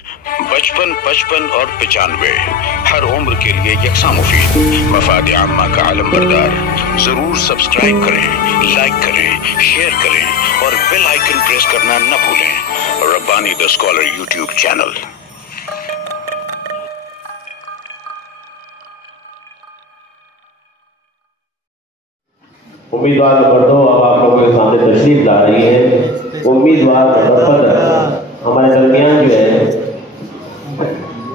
55 55 اور 95 ہر عمر کے لیے یکساں مفید، مفاد عامہ کا علم بردار۔ ضرور سبسکرائب کریں، لائک کریں، شیئر کریں اور بیل آئیکن پریس کرنا نہ بھولیں۔ ربانی دا اسکالر یوٹیوب چینل۔ امیدوار نمبر 2 اب آپ لوگوں کے سامنے تشریف لا رہی ہے۔ امیدوار نمبر 15 ہمارے درمیان جو ہے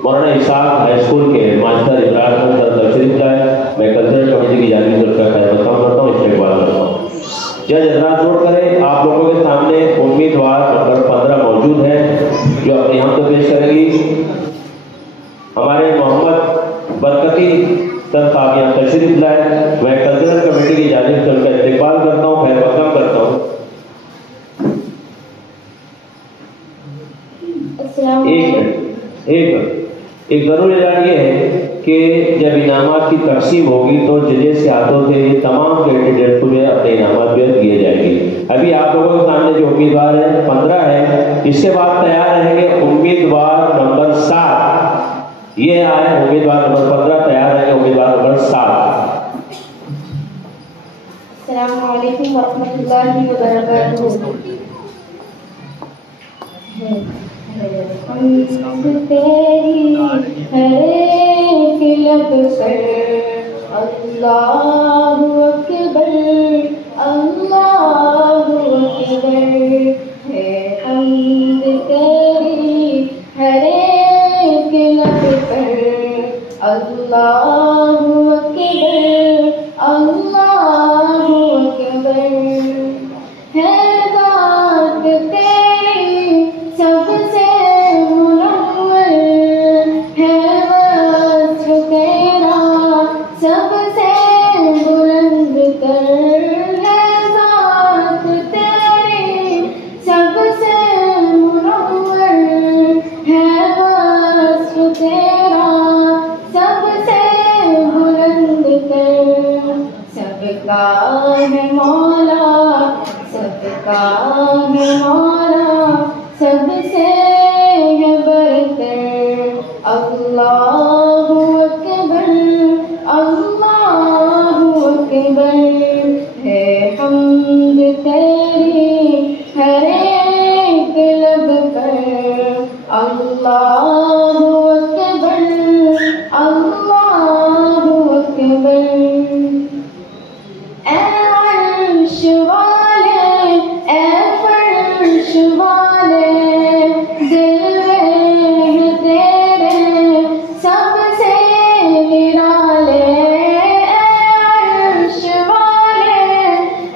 مولانا اسحاق ہائی اسکول کے ماسٹر ابراہیم سر تشریف لائے۔ میں کلچرل کمیٹی کی جانب سے خیر مقدم کرتا ہوں، استقبال کرتا ہوں۔ جج حضرات نوٹ کریں، آپ لوگوں کے سامنے امیدوار نمبر 15 موجود ہے جو اپنی حمد پیش کرے گی۔ ہمارے محمد برکتی سر صاحب یہاں تشریف لائے۔ میں کلچرل کمیٹی کی جانب سے ان کا استقبال کرتا ہوں، خیر مقدم کرتا ہوں۔ ایک ضرور اعلان یہ ہے کہ جب انعامات کی تقسیم ہوگی تو ججز کے ہاتھوں سے یہ تمام کینڈیڈیٹ کو اپنے انعامات بھی دیے جائیں گے۔ ابھی آپ لوگوں کے سامنے جو امیدوار ہے 15 ہے، اس کے بعد تیار رہیں گے امیدوار نمبر 7۔ یہ آئے امیدوار نمبر 15 تیار رہیں گے امیدوار نمبر 7۔ السلام علیکم ورحمۃ اللہ وبرکاتہ۔ ہم تیری ہر ایک لب پر اللہ اکبر اللہ اکبر ہے، حمد تیری ہر ایک لب پر اللہ اکبر اللہ اکبر ہے، ذات تیری سب سے منور ہے، وصف تیرا سب سے بلند تر ہے، ذات تیری سب سے منور ہے، وصف تیرا سب سے بلند تر، سب کا ہے مولا سب کا ہے مولا سب سے ہے برتر، اللہ اکبر اللہ اکبر ہے، حمد تیری ہر ایک لب پر اللہ اکبر اللہ اکبر۔ اے عرش والے اے فرش والے دل میں تیرے سب سے نرالے، اے عرش والے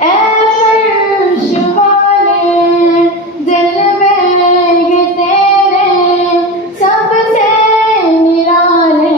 اے فرش والے دل میں تیرے سب سے نرالے،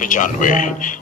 95